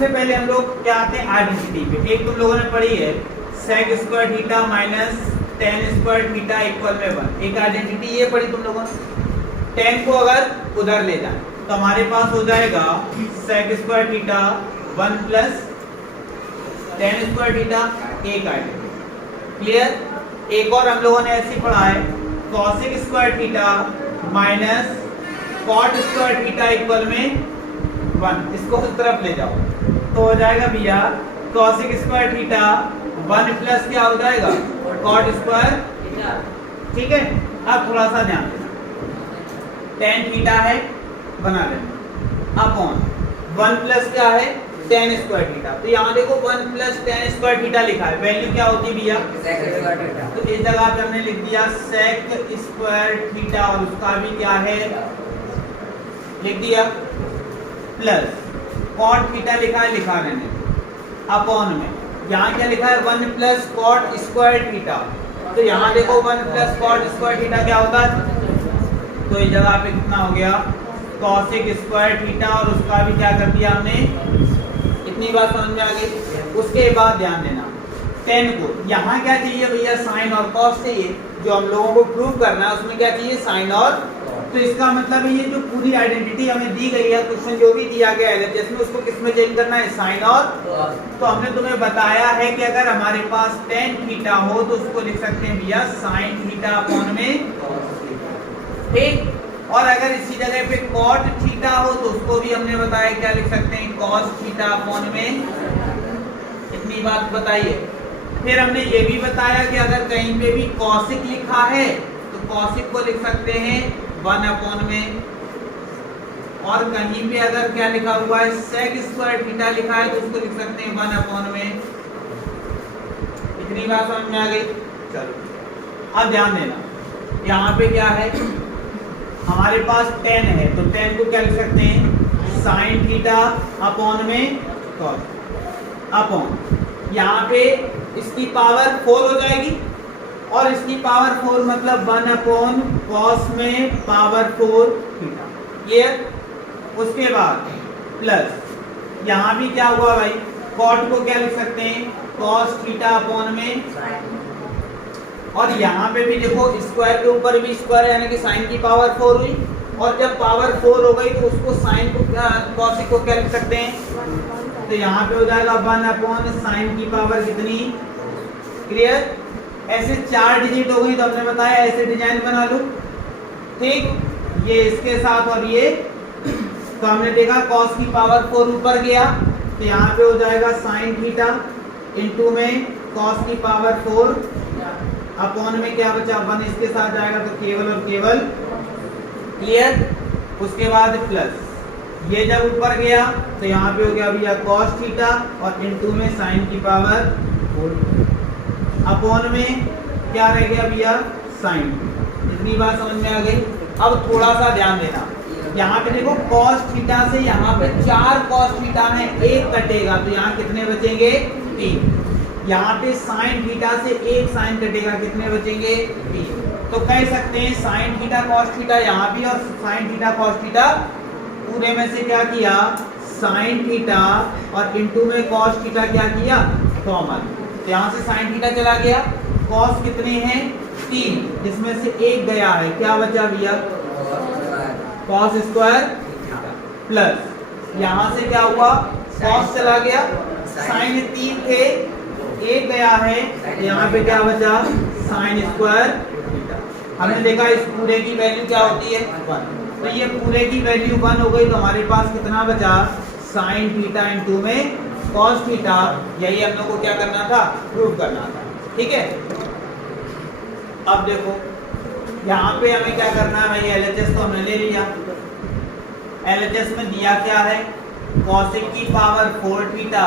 सबसे पहले हम लोग क्या आते हैं आइडेंटिटी पे। एक तुम लोगों ने पढ़ी है sec square theta minus tan square theta equal में 1। एक आइडेंटिटी ये पढ़ी तुम लोगों ने। tan को अगर उधर ले जाए तो हमारे पास हो जाएगा sec square theta 1 plus tan square theta, एक आइडेंटिटी। क्लियर। एक और हम लोगों ने ऐसे पढ़ा है cosec square theta minus cot square theta equal में 1। इसको उस तरफ ले जाओ तो हो जाएगा भैया cosec स्क्वायर थीटा 1 प्लस क्या हो जाएगा cot स्क्वायर थीटा। ठीक है। अब थोड़ा सा ध्यान देना, tan थीटा है बना लेना अपॉन 1 प्लस क्या है tan स्क्वायर थीटा। तो यहाँ देखो 1 प्लस tan स्क्वायर थीटा लिखा है, वैल्यू क्या होती है भैया sec स्क्वायर थीटा। तो इस जगह पे हमने लिख दिया sec स्क्वायर थीटा और उसका भी क्या है लिख दिया प्लस cot थीटा लिखा है, लिखा मैंने अपॉन में यहाँ क्या लिखा है 1 प्लस cot स्क्वायर थीटा। तो यहाँ देखो 1 प्लस cot स्क्वायर थीटा क्या होता है, तो इस जगह पे कितना हो गया cosec स्क्वायर थीटा और उसका भी क्या कर दिया हमने। इतनी बात समझ में आ गई। उसके बाद ध्यान देना tan को यहाँ क्या चाहिए भैया साइन और cos चाहिए, जो हम लोगों को प्रूव करना है उसमें क्या चाहिए साइन और। तो इसका मतलब ये जो पूरी आइडेंटिटी हमें दी गई है, क्वेश्चन जो भी दिया गया है जिसमें उसको किस में चेंज करना है साइन और। तो हमने तुम्हें बताया है कि अगर हमारे पास tan थीटा हो तो उसको लिख सकते हैं भैया साइन थीटा अपॉन में, ठीक। और अगर इसी जगह पे cot थीटा हो तो उसको भी हमने बताया क्या लिख सकते हैं cos थीटा अपॉन में। इतनी बात बताइए। फिर हमने ये भी बताया कि अगर कहीं पे भी cosic लिखा है तो cosic को लिख सकते हैं 1 अपॉन में, और कहीं पे अगर क्या लिखा हुआ है sec स्क्वायर थीटा लिखा है तो उसको लिख सकते हैं 1 अपॉन में। इतनी बात समझ में आ गई। चलो अब ध्यान देना, यहाँ पे क्या है हमारे पास tan है तो tan को क्या लिख सकते हैं sin थीटा अपॉन में cos अपॉन, यहाँ पे इसकी पावर 4 हो जाएगी और इसकी पावर 4 मतलब 1 अपॉन cos में पावर 4 थीटा। ये उसके बाद प्लस यहाँ भी क्या हुआ भाई cot को क्या लिख सकते हैं cos थीटा अपॉन में, और यहाँ पे भी देखो स्क्वायर के ऊपर भी स्क्वायर यानी कि साइन की पावर 4 हुई, और जब पावर 4 हो गई तो उसको साइन को cos को क्या लिख सकते हैं, तो यहाँ पे हो जाएगा 1 अपॉन साइन की पावर कितनी। क्लियर। ऐसे 4 डिजिट हो गई तो हमने बताया ऐसे डिजाइन बना लो, ठीक। ये इसके साथ और ये, तो हमने देखा cos की पावर 4 ऊपर गया तो यहाँ पे हो जाएगा साइन थीटा इंटू में cos की पावर 4 अपॉन में क्या बचा 1 इसके साथ जाएगा तो केवल और केवल। क्लियर। उसके बाद प्लस ये जब ऊपर गया तो यहाँ पे हो गया भैया cos थीटा और इंटू में साइन की पावर 4 अपॉन में क्या रह गया भैया साइन। इतनी बात समझ में आ गई। अब थोड़ा सा ध्यान देना, यहाँ पे देखो cos थीटा से यहाँ पे 4 cos थीटा में 1 कटेगा तो यहाँ कितने बचेंगे 3। यहाँ पे साइन थीटा से 1 साइन कटेगा कितने बचेंगे 3। तो कह सकते हैं साइन थीटा cos थीटा यहाँ भी और साइन थीटा cos थीटा पूरे में से क्या किया साइन थीटा और इंटू में cos थीटा क्या किया कॉमन, तो यहाँ से साइन थीटा चला गया। cos कितने हैं 3, जिसमें से 1 गया है क्या बचा भैया cos स्क्वायर प्लस यहाँ से क्या हुआ cos चला गया, साइन 3 थे 1 गया है, यहाँ पे क्या बचा साइन स्क्वायर थीटा। हमने देखा इस पूरे की वैल्यू क्या होती है 1, तो ये पूरे की वैल्यू 1 हो गई तो हमारे पास कितना बचा साइन थीटा इंटू में cos थीटा। यही हम लोग को क्या करना था प्रूव करना था, ठीक है। अब देखो यहाँ पे हमें क्या करना है भाई, LHS तो हमने ले लिया। LHS में दिया क्या है cosec की पावर 4 थीटा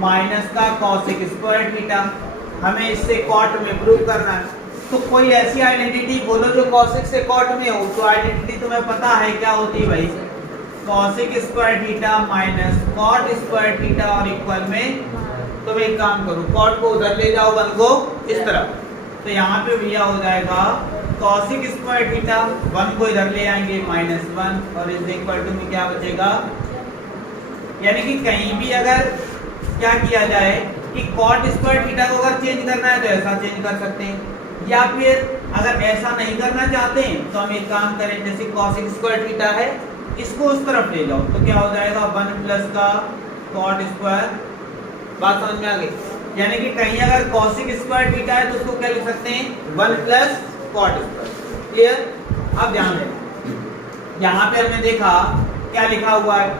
माइनस का cosec स्क्वायर थीटा, हमें इससे cot में प्रूव करना है। तो कोई ऐसी आइडेंटिटी बोलो जो cosec से cot में हो, तो आइडेंटिटी तुम्हें पता है क्या होती है भाई cosec square theta minus cot square theta और इक्वल में। तो भाई काम करो cot को उधर ले जाओ 1 को इस तरफ, तो यहाँ पे भैया हो जाएगा cosec स्क्वायर थीटा 1 को इधर ले आएंगे -1 और इस इक्वल टू में क्या बचेगा यानी कि कहीं भी अगर क्या किया जाए कि cot स्क्वायर थीटा को अगर चेंज करना है तो ऐसा चेंज कर सकते हैं, या फिर अगर ऐसा नहीं करना चाहते हैं तो हम एक काम करें, जैसे cos स्क्वायर थीटा है इसको उस तरफ ले जाओ तो क्या हो जाएगा 1 प्लस का cot स्क्वायर। बात समझ में आ गई? यानी कि कहीं अगर cos स्क्वायर थीटा है तो उसको क्या लिख सकते हैं 1 प्लस cot स्क्वायर। क्लियर? अब ध्यान दें, यहाँ पे हमने देखा क्या लिखा हुआ है,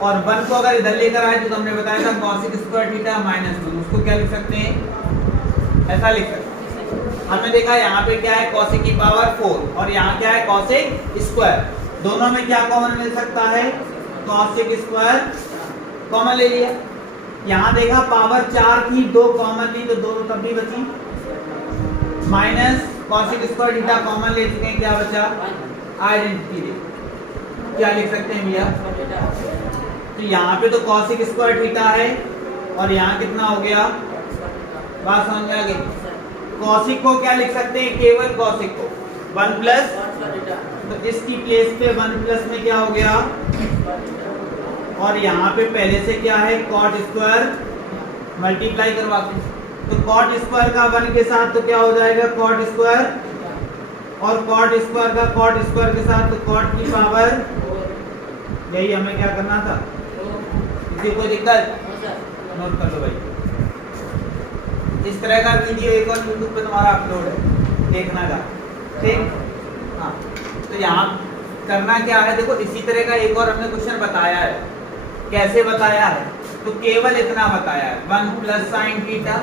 और 1 को अगर इधर लेकर आए तो हमने बताया था cos स्क्वायर थीटा -1, उसको क्या लिख सकते हैं, ऐसा लिख सकते हैं। हमने देखा यहाँ पे क्या है cos की पावर 4 और यहाँ क्या है cos स्क्वायर, दोनों में क्या कॉमन मिल सकता है, cos स्क्वायर कॉमन ले लिया। यहाँ देखा पावर 4 थी, 2 कॉमन ली तो दोनों तब भी बची, minus cos square theta common ले चुके हैं, क्या बचा आइडेंटिटी दे, क्या लिख सकते हैं भैया, तो यहाँ पे तो cos स्क्वायर थीटा है और यहाँ कितना हो गया, बात समझ में आ गई। कॉसिक को क्या लिख सकते हैं, केवल कॉसिक को 1 प्लस, तो इसकी प्लेस पे 1 प्लस में क्या हो गया, और यहाँ पे पहले से क्या है cot स्क्वायर मल्टीप्लाई करवाते हैं, तो cot स्क्वायर का 1 के साथ तो क्या हो जाएगा cot स्क्वायर, और cot स्क्वायर का cot स्क्वायर के साथ तो cot की पावर, यही हमें क्या करना था। किसी कोई दिक्कत, नोट कर लो भाई। इस तरह का वीडियो एक और YouTube पे तुम्हारा अपलोड है, देखना का, ठीक। हाँ, तो यहाँ करना क्या है, देखो इसी तरह का एक और हमने क्वेश्चन बताया है। कैसे बताया है, तो केवल इतना बताया है 1 plus sine theta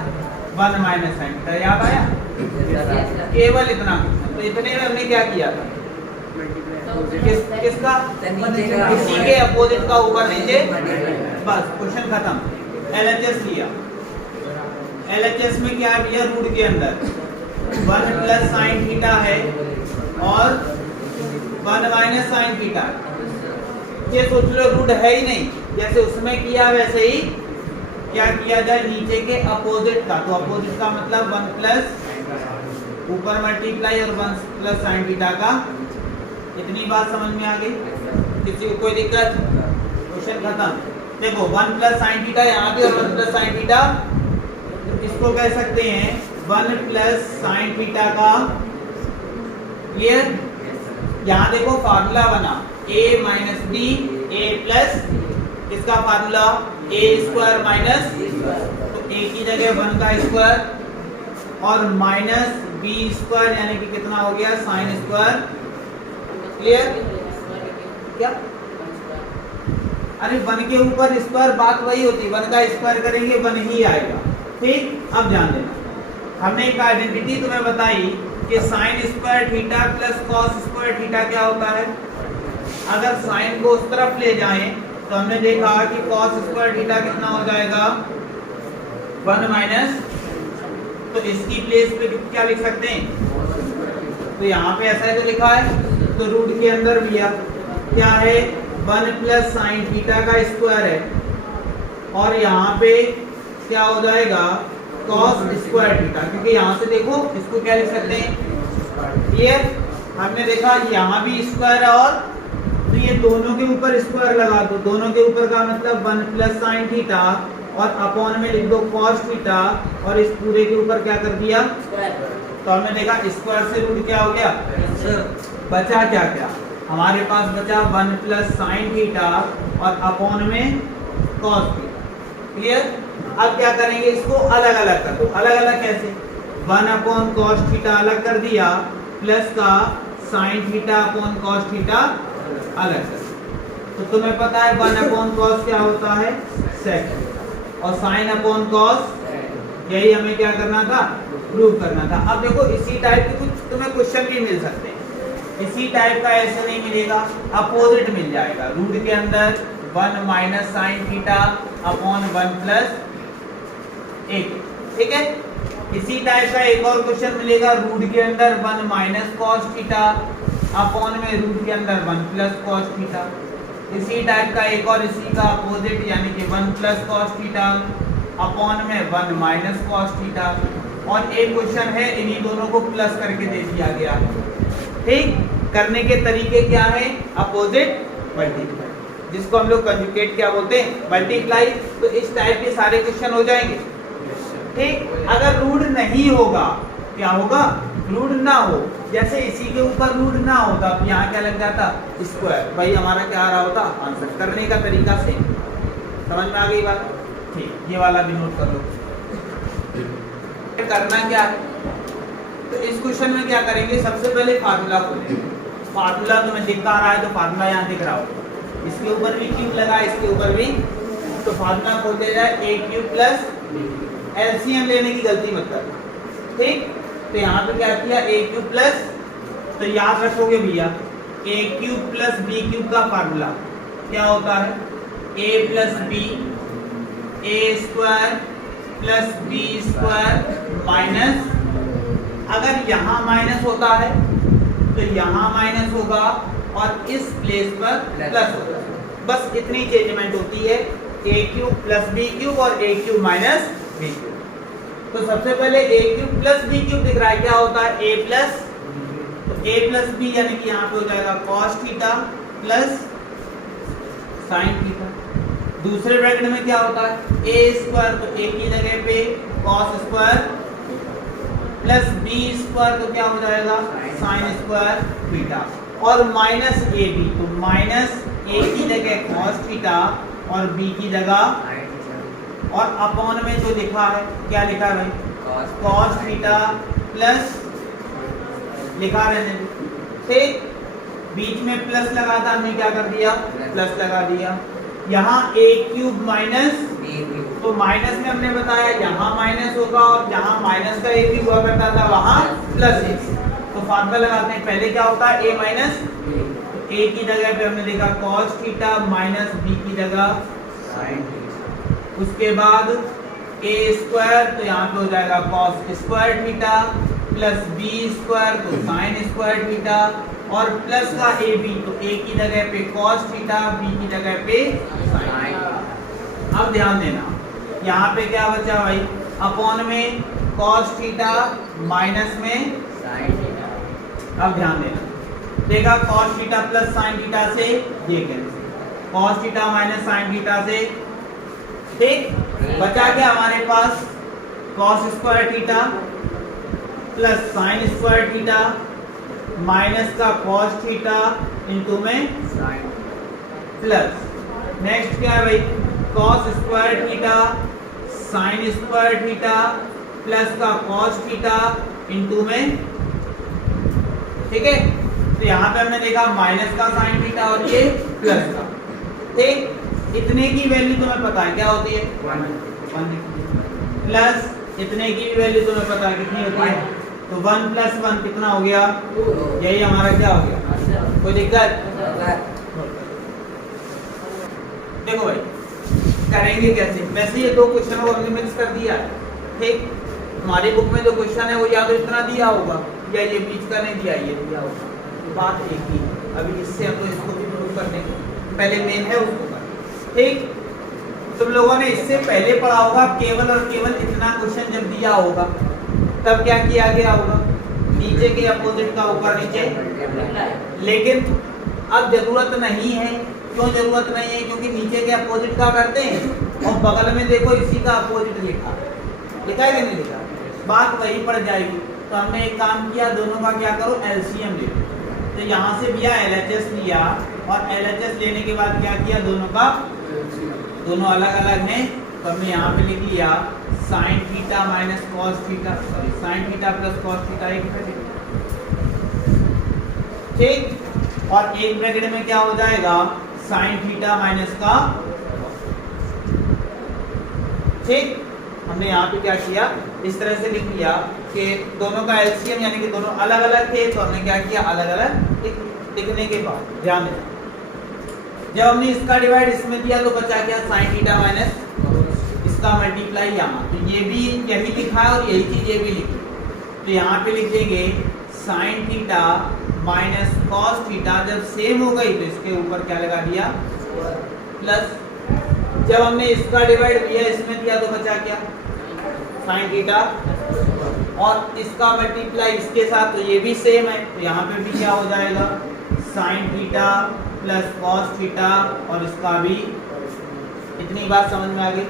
1 minus sine theta, याद आया, केवल इतना क्वेश्चन। तो इतने में हमने क्या किया था, किसका, इसी के अपोजिट का ऊपर नीचे, बस क्वेश्चन खत्म। LHS लिया, LHS में क्या है भैया, रूट के अंदर 1 प्लस साइन थीटा है और 1 माइनस साइन थीटा है। ये सोच लो रूट है ही नहीं, जैसे उसमें किया वैसे ही क्या किया जाए, नीचे के अपोजिट का, तो अपोजिट का मतलब 1 प्लस ऊपर मल्टीप्लाई और 1 प्लस साइन थीटा का। इतनी बात समझ में आ गई, किसी को कोई दिक्कत, क्वेश्चन खत्म। देखो 1 प्लस साइन थीटा यहाँ भी और 1 प्लस साइन थीटा, तो इसको कह सकते हैं 1 प्लस साइन थीटा का। क्लियर? यहाँ देखो फार्मूला बना a minus b a plus, इसका फार्मूला a स्क्वायर माइनस, तो a की जगह 1 का स्क्वायर और माइनस b स्क्वायर, यानी कि कितना हो गया साइन स्क्वायर। क्लियर? क्या, अरे 1 के ऊपर स्क्वायर बात वही होती, 1 का स्क्वायर करेंगे 1 ही आएगा, ठीक। अब ध्यान देना, हमने एक आइडेंटिटी तुम्हें बताई कि sign square theta plus cos square theta क्या होता है। अगर साइन को उस तरफ ले जाएं तो हमने देखा कि कॉस स्क्वायर थीटा कितना हो जाएगा 1 माइनस, तो इसकी प्लेस पे क्या लिख सकते हैं, तो यहाँ पे ऐसा ही तो लिखा है, तो रूट के अंदर भैया क्या है 1 प्लस साइन थीटा का स्क्वायर है, और यहाँ पे क्या हो जाएगा cos स्क्वायर थीटा, क्योंकि यहाँ से देखो इसको क्या लिख सकते हैं, ये हमने देखा यहाँ भी स्क्वायर है, और तो ये दोनों के ऊपर स्क्वायर लगा दो, दोनों के ऊपर का मतलब 1 प्लस साइन थीटा और अपॉन में लिख दो cos थीटा, और इस पूरे के ऊपर क्या कर दिया, तो हमने देखा स्क्वायर से रूट क्या हो गया, बचा क्या क्या, हमारे पास बचा 1 प्लस साइन थीटा और अपॉन में cos थीटा। क्लियर? अब क्या करेंगे, इसको अलग अलग कर दो। अलग अलग कैसे, 1 अपॉन cos थीटा अलग कर दिया, प्लस का sine theta upon cos theta अलग कर दिया। तो तुम्हें पता है 1 अपॉन cos क्या होता है, sec, और साइन अपॉन cos, यही हमें क्या करना था, प्रूव करना था। अब देखो इसी टाइप के कुछ तुम्हें क्वेश्चन भी मिल सकते हैं, इसी टाइप का ऐसे नहीं मिलेगा, अपोजिट मिल जाएगा, रूट के अंदर 1 minus sine theta upon 1 plus 1, ठीक है। इसी टाइप का एक और क्वेश्चन मिलेगा, रूट के अंदर 1 माइनस कॉस थीटा अपॉन में रूट के अंदर 1 प्लस कॉस थीटा। इसी टाइप का एक और इसी का अपोजिट, यानी कि 1 प्लस कॉस थीटा अपॉन में 1 माइनस कॉस थीटा, और एक क्वेश्चन है इन्हीं दोनों को प्लस करके दे दिया गया। ठीक, करने के तरीके क्या है, अपोजिट मल्टीप्लाई। जिसको हम लोग कंजुगेट क्या बोलते हैं, मल्टीप्लाई। तो इस टाइप के सारे क्वेश्चन हो जाएंगे। ठीक, अगर रूट नहीं होगा, क्या होगा, रूट ना हो, जैसे इसी के ऊपर रूट ना होता तो यहाँ क्या लग जाता, स्क्वायर। भाई हमारा क्या आ रहा होता, आंसर करने का तरीका से। समझ में आ गई बात? ठीक, ये वाला भी नोट कर लो। करना क्या है, तो इस क्वेश्चन में क्या करेंगे, सबसे पहले फार्मूला खोलेंगे। फार्मूला तुम्हें दिखता आ रहा है, तो फार्मूला यहाँ दिख रहा होगा, इसके ऊपर भी क्यूब लगा, इसके ऊपर भी। तो फार्मूला खोलते जाए, ए क्यूब प्लस, एलसीएम लेने की गलती मत करना। ठीक, तो यहाँ पे क्या किया, ए क्यूब प्लस, तो याद रखोगे भैया, A cube plus B cube का फार्मूला क्या होता है, A plus B, A square plus B square minus, अगर यहाँ माइनस होता है तो यहाँ माइनस होगा और इस प्लेस पर प्लस होगा। बस इतनी चेंजमेंट होती है, ए क्यूब प्लस बी क्यूब और ए क्यूब माइनस बी क्यूब। तो सबसे पहले ए क्यूब प्लस बी क्यूब दिख रहा है, क्या होता है, ए प्लस, तो ए प्लस बी यानी कि यहाँ पे हो जाएगा cos theta plus sine theta. दूसरे ब्रैकेट में क्या होता है, ए स्क्वायर, तो ए की जगह पे cos square plus B square, तो क्या हो जाएगा, साइन स्क्वायर थीटा, और माइनस ए बी, तो माइनस ए की जगह कॉस थीटा और बी की जगह, और अपॉन में जो लिखा है, क्या लिखा है भाई, कॉस थीटा प्लस, लिखा रहने दो। ठीक, बीच में प्लस लगा था, हमने क्या कर दिया, प्लस लगा दिया। यहाँ ए क्यूब माइनस, तो माइनस में हमने बताया यहाँ माइनस होगा, और जहाँ माइनस का ए क्यूब हुआ करता था वहाँ प्लस एक्स। तो फार्मूला लगाते हैं, पहले क्या होता है, ए माइनस, तो ए की जगह पे हमने देखा कॉस थीटा माइनस बी की जगह साइन थीटा, उसके बाद ए स्क्वायर, तो यहाँ पे हो जाएगा cos square theta plus B square, तो साइन स्क्वायर थीटा, और प्लस का ए बी, तो ए की जगह पे कॉस थीटा, बी की जगह पे साइन। अब ध्यान देना, यहाँ पे क्या बचा भाई, अपॉन में कॉस थीटा माइनस में साइन थीटा। अब ध्यान देना, देखा cos theta plus sine theta से ये cancel, cos theta minus sine theta से। ठीक, बचा क्या हमारे पास, cos square theta plus sine square theta minus का कॉस थीटा इनटू में साइन, प्लस नेक्स्ट क्या है भाई, cos square theta sine square theta plus का कॉस थीटा इनटू में। ठीक है, तो यहाँ पे हमने देखा माइनस का साइन थीटा और ये प्लस का। ठीक, इतने की वैल्यू तुम्हें पता है क्या होती है, 1 प्लस इतने की वैल्यू तुम्हें पता है कितनी होती है, तो 1 प्लस 1 कितना हो गया, यही हमारा क्या हो गया, कोई दिक्कत। देखो भाई करेंगे कैसे, वैसे ये दो क्वेश्चन को हमने मिक्स कर दिया। ठीक, हमारी बुक में जो क्वेश्चन है वो या तो इतना दिया होगा या ये बीच का नहीं दिया, ये दिया होगा, बात एक ही। अभी इससे हम लोग इसको भी प्रूव करने, पहले मेन है उसको कर। ठीक, तुम लोगों ने इससे पहले पढ़ा होगा, केवल और केवल इतना क्वेश्चन जब दिया होगा तब क्या किया गया होगा, नीचे के अपोजिट का ऊपर नीचे। लेकिन अब जरूरत नहीं है, क्यों जरूरत नहीं है, क्योंकि नीचे के अपोजिट का करते हैं और बगल में देखो इसी का अपोजिट लिखा है कि नहीं लिखा, बात वही पड़ जाएगी। तो हमने एक काम किया, दोनों का क्या करो, एलसीएम ले लो। तो यहाँ से भैया एलएचएस लिया, और एलएचएस लेने के बाद क्या किया, दोनों का, दोनों अलग अलग हैं, तो हमने यहाँ पे लिख लिया sine theta minus cos theta, sorry sine theta plus cos theta एक ब्रैकेट। ठीक, और एक ब्रैकेट में क्या हो जाएगा, साइन थीटा माइनस का। ठीक, हमने यहाँ पे क्या किया, इस तरह से लिख लिया कि दोनों का एलसीएम यानी कि दोनों अलग अलग थे, तो हमने क्या किया, अलग अलग लिखने के बाद ध्यान देना, जब हमने इसका डिवाइड इसमें दिया तो बचा क्या, साइन थीटा माइनस इसका मल्टीप्लाई यहाँ, तो ये भी यही लिखा है और यही चीज ये भी लिखी। तो यहाँ पे लिख देंगे sine theta minus cos theta, जब सेम हो गई तो इसके ऊपर क्या लगा दिया, प्लस। जब हमने इसका डिवाइड किया इसमें दिया तो बचा क्या, साइन थीटा, और इसका मल्टीप्लाई इसके साथ, तो ये भी सेम है, तो यहाँ पे भी क्या हो जाएगा, sine theta plus cos theta और इसका भी। इतनी बात समझ में आ गई।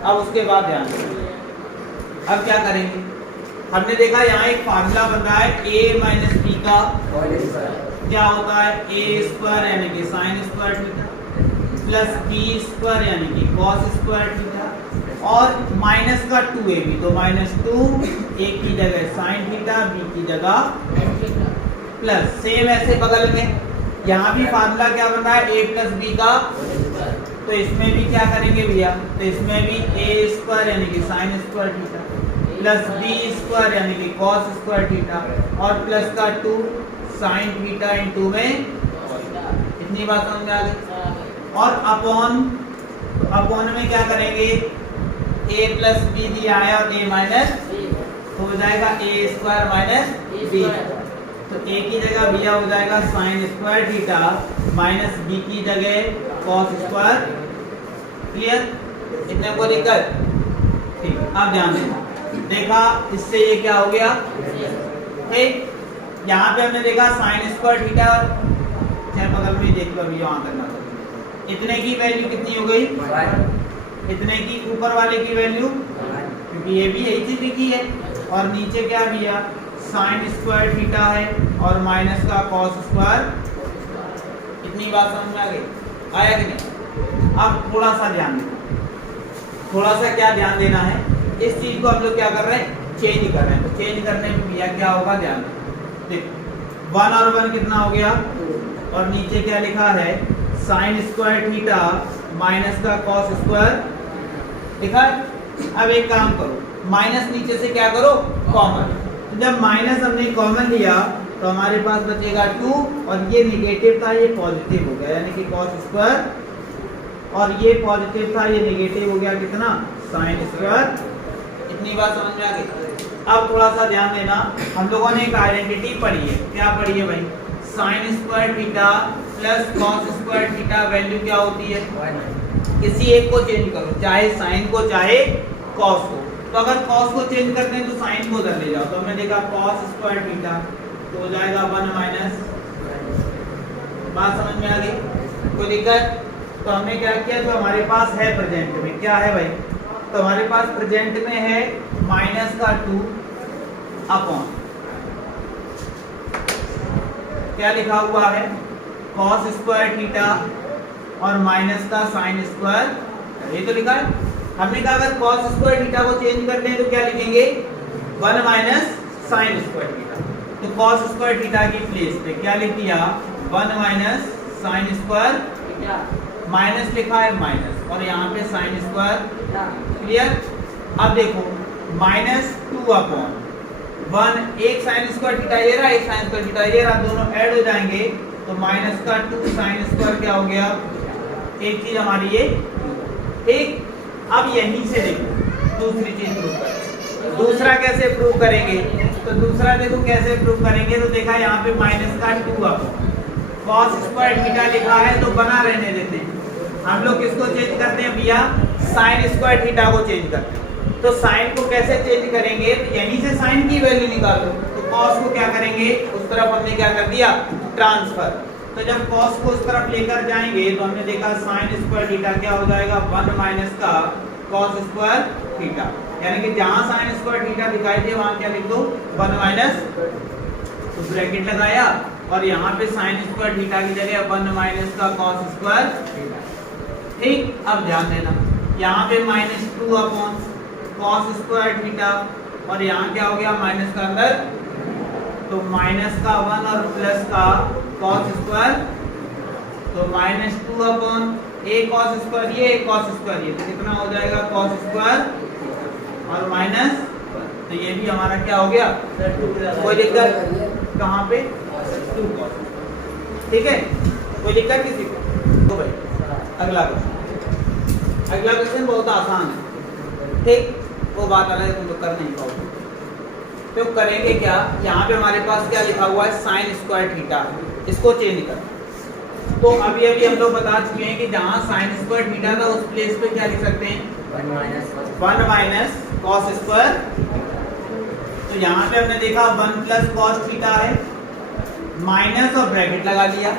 अब उसके बाद ध्यान दें, अब क्या करेंगे, हमने देखा यहाँ एक फार्मूला बन रहा है a माइनस बी का क्या होता है a स्क्वायर यानी कि sign square theta plus b square यानी कि कॉस स्क्वायर थीटा और माइनस का 2ab, तो माइनस 2 a की जगह साइन थीटा b की जगह प्लस। सेम ऐसे बगल में यहाँ भी फार्मूला क्या बन रहा है a प्लस बी का, तो इसमें भी क्या करेंगे भैया, तो इसमें भी a स्क्वायर यानी कि sign square theta plus b square यानी कि कॉस स्क्वायर थीटा और प्लस का 2 साइन थीटा इनटू में। इतनी बात समझ में आ गई। और अपॉन में क्या करेंगे, a प्लस बी दिया है और a माइनस, तो हो जाएगा a स्क्वायर माइनस b, तो a की जगह भैया हो जाएगा sine square theta minus b की जगह कॉस स्क्वायर। क्लियर, इतने को दिक्कत ठीक। अब ध्यान देना, देखा इससे ये क्या हो गया, ठीक। यहाँ पे हमने देखा साइन स्क्वायर थीटा, चाहे बगल में देख लो अभी वहां करना, इतने की वैल्यू कितनी हो गई, इतने की ऊपर वाले की वैल्यू, क्योंकि ये भी यही चीज लिखी है, और नीचे क्या दिया साइन स्क्वायर थीटा है और माइनस का कॉस स्क्वायर। इतनी बात समझ में आ गई, आया कि नहीं। अब थोड़ा सा ध्यान देना, थोड़ा सा क्या ध्यान देना है, इस चीज को हम लोग क्या कर रहे हैं, चेंज कर रहे हैं। तो चेंज करने में भैया क्या होगा, ध्यान देखो 1 और 1 कितना हो गया, और नीचे क्या लिखा है साइन स्क्वायर थीटा माइनस का कॉस स्क्वायर लिखा है। अब एक काम करो, माइनस नीचे से क्या करो कॉमन, तो जब माइनस हमने कॉमन लिया तो हमारे पास बचेगा 2 और ये निगेटिव था ये पॉजिटिव हो गया यानी कि कॉस स्क्वायर, और ये पॉजिटिव था ये निगेटिव हो गया कितना साइन स्क्वायर। इतनी बात समझ में आ गई। अब थोड़ा सा ध्यान देना, हम लोगों ने एक आइडेंटिटी पढ़ी है, क्या पढ़ी है भाई, sign square theta plus cos square theta value क्या होती है, किसी एक को चेंज करो, चाहे साइन को चाहे कॉस को। तो अगर कॉस को चेंज करते हैं तो साइन को उधर ले जाओ, तो हमने देखा कॉस स्क्वायर थीटा तो हो जाएगा 1 माइनस। बात समझ में आ गई, कोई दिक्कत। तो हमने क्या किया, जो हमारे पास है प्रेजेंट में क्या है भाई, तो हमारे पास प्रेजेंट में है माइनस का 2 अपॉन क्या लिखा हुआ है कॉस स्क्वायर थीटा और माइनस का साइन स्क्वायर, ये तो लिखा है। हमने कहा अगर कॉस स्क्वायर थीटा को चेंज करते हैं तो क्या लिखेंगे 1 माइनस साइन स्क्वायर थीटा, तो कॉस स्क्वायर थीटा की प्लेस पे क्या लिख दिया 1 माइनस साइन स्क्वायर, माइनस लिखा है माइनस और यहाँ पे साइन स्क्वायर। क्लियर। अब देखो माइनस 2 अपॉन 1, एक साइन स्क्वायर थीटा ये रहा, एक साइन स्क्वायर थीटा ये रहा, दोनों ऐड हो जाएंगे तो माइनस का 2 साइन स्क्वायर क्या हो गया, एक चीज हमारी ये ठीक। अब यहीं से देखो दूसरी चीज प्रूव करें, दूसरा कैसे प्रूव करेंगे, तो दूसरा देखो कैसे प्रूव करेंगे, तो देखा यहाँ पे माइनस का 2 अपॉन कॉस स्क्वायर थीटा लिखा है तो बना रहने देते हैं, हम लोग किसको चेंज करते हैं भैया साइन स्क्वायर थीटा को चेंज करते हैं। तो साइन को कैसे चेंज करेंगे, तो यहीं से साइन की वैल्यू निकालो, तो कॉस को क्या करेंगे उस तरफ हमने क्या कर दिया ट्रांसफर, तो जब कॉस को उस तरफ लेकर जाएंगे तो हमने देखा साइन स्क्वायर थीटा क्या हो जाएगा 1 माइनस का कॉस स्क्वायर थीटा, यानी कि जहां साइन स्क्वायर थीटा दिखाई दे वहां क्या लिख दो 1 माइनस, तो ब्रैकेट लगाया और यहाँ पे साइन स्क्वायर थीटा की जगह 1 माइनस का कॉस स्क्वायर थीटा। ठीक। अब ध्यान देना यहाँ पे minus 2 upon cos square theta और यहाँ क्या हो गया माइनस का अंदर, तो माइनस का 1 और प्लस का कॉस स्क्वायर, तो माइनस 2 अपॉन ए कॉस स्क्वायर ये एक कॉस स्क्वायर ये, तो कितना हो जाएगा कॉस स्क्वायर और माइनस, तो ये भी हमारा क्या हो गया, कोई दिक्कत कहाँ पे 2 कॉस। ठीक है, कोई दिक्कत किसी को, तो भाई अगला क्वेश्चन, अगला क्वेश्चन बहुत आसान है। ठीक, वो बात अलग है, तुम लोग कर नहीं पाओगे। तो करेंगे क्या, यहाँ पे हमारे पास क्या लिखा हुआ है साइन स्क्वायर थीटा, इसको चेंज कर, तो अभी हम लोग बता चुके हैं कि जहाँ साइन स्क्वायर थीटा था उस प्लेस पे क्या लिख सकते हैं 1 माइनस कॉस स्क्वायर, तो यहाँ पे हमने देखा 1 प्लस कॉस थीटा है, माइनस और ब्रैकेट लगा लिया,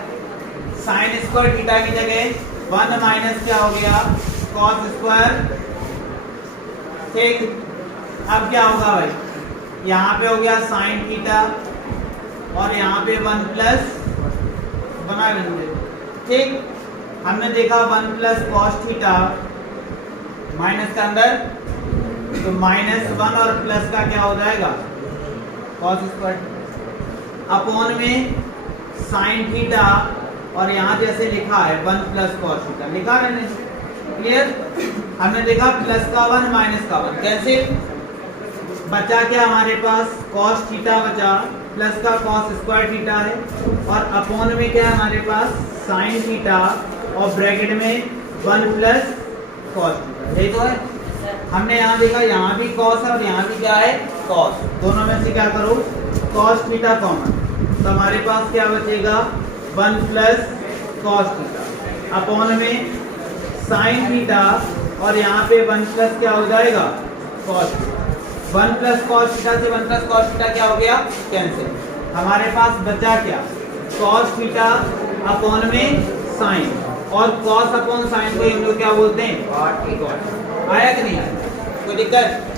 साइन स्क्वायर थीटा की जगह 1 माइनस क्या हो गया कॉस स्क्वायर। ठीक, अब क्या होगा भाई, यहाँ पे हो गया साइन थीटा और यहाँ पे 1 प्लस बना लेंगे। ठीक, हमने देखा 1 प्लस कॉस थीटा माइनस का अंदर तो -1 और प्लस का क्या हो जाएगा कॉस स्क्वायर अपॉन में साइन थीटा और यहाँ जैसे लिखा है 1 प्लस कॉस थीटा लिखा है। क्लियर, हमने देखा प्लस का 1 माइनस का 1 कैसे बचा, क्या हमारे पास कॉस थीटा बचा प्लस का कॉस स्क्वायर थीटा है और अपॉन में क्या है हमारे पास साइन थीटा और ब्रैकेट में 1 प्लस कॉस थीटा। यही तो है, हमने यहाँ देखा यहाँ भी कॉस है और यहाँ भी क्या है कॉस, दोनों में से क्या करो कॉस थीटा कॉमन, तो हमारे पास क्या बचेगा 1 प्लस कॉस थीटा अपॉन में साइन थीटा और यहाँ पे 1 प्लस क्या हो जाएगा कॉस। 1 प्लस कॉस थीटा से 1 प्लस कॉस थीटा क्या हो गया कैंसिल, हमारे पास बचा क्या कॉस थीटा अपॉन में साइन, और कॉस अपॉन साइन को हम लोग क्या बोलते हैं आया कि नहीं आया, कोई दिक्कत।